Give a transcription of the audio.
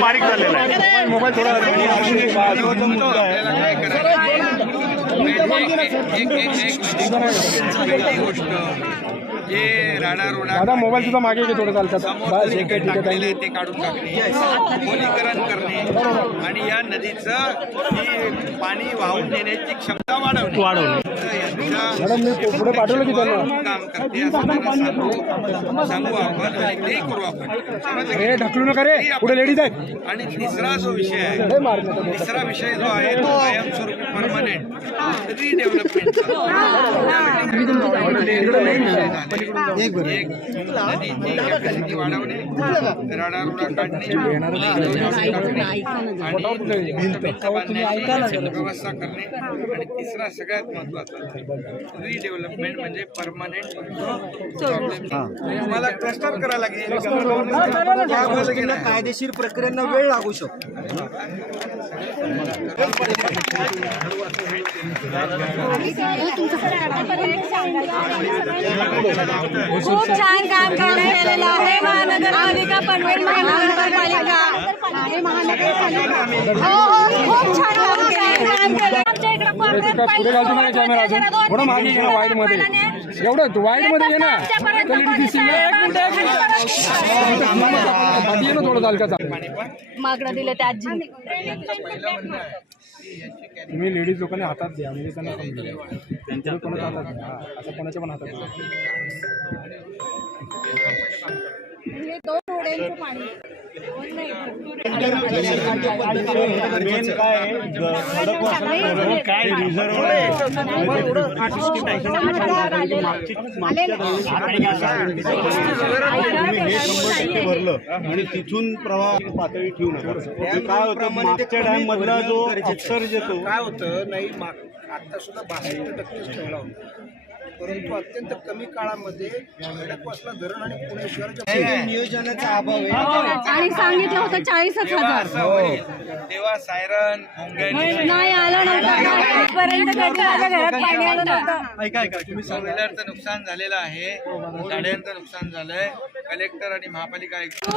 बारीक झालेला आहे मोबाईल थोडा दादा सुद्धा मागे घे थोडं चालतात. ते काढून टाकणे खोलीकरण करणे आणि या नदीचं ही पाणी वाहून नेण्याची क्षमता वाढवणे वाढवणे. मॅडम मी पुढे पाठवलं की त्यांना? काम करते असं त्यांना सांगू. सांगू आपण आणि तेही करू आपण. समजलं की अरे ढकलू नका रे. पुढे लेडीज आहे नाही? आणि तिसरा जो विषय आहे. तिसरा विषय जो आहे तो कायमस्वरूपी परमनंट रिडेव्हलपमेंट एक व्यवस्था करणे आणि तिसरा सगळ्यात महत्त्वाचा रिडेव्हलपमेंट म्हणजे परमनंट तुम्हाला क्लस्टर करायला लागेल कायदेशीर प्रक्रियांना वेळ लागू शकतो खूप छान काम करण्यात आलेलं आहे महानगरपालिका पनवेल महानगरपालिका. हो. हो हो खूप छान काम केलं. काम केलं. आमच्या इकडं काँग्रेस का पुढे घालतो ना कॅमेरा अजून. थोडं मागे घे ना वाईडमध्ये. एवढं वाईडमध्ये घे ना. एक मिनिट पाठी ये ना थोडं चालकाचा मागणं दिलं त्या तुम्ही लेडीज लोकांनी हातात द्या म्हणजे त्यांना त्यांच्या कोणाच्या हातात द्या. असं कोणाच्या पण हातात द्या. दोन पाणी. काय रिझर्व भरलं आणि तिथून प्रवाह पातळी ठेवू नका काय होतं मागच्या डॅम मधला जो अक्षर येतो काय होतं नाही आता सुद्धा बासष्ट टक्केच ठेवला होता परंतु अत्यंत कमी काळामध्ये खडकवासला धरण आणि पुणे शहराच्या नियोजनाचा अभाव आहे. आणि सांगितलं होतं चाळीसच हजार. तेव्हा सायरन नाही आलं नव्हतं. पर्यंत कधी माझ्या घरात पाणी आलं नव्हतं. ऐका ऐका. तुम्ही टू व्हीलरचं नुकसान झालेलं आहे. गाड्यांचं नुकसान झालंय. कलेक्टर आणि महापालिका आयुक्त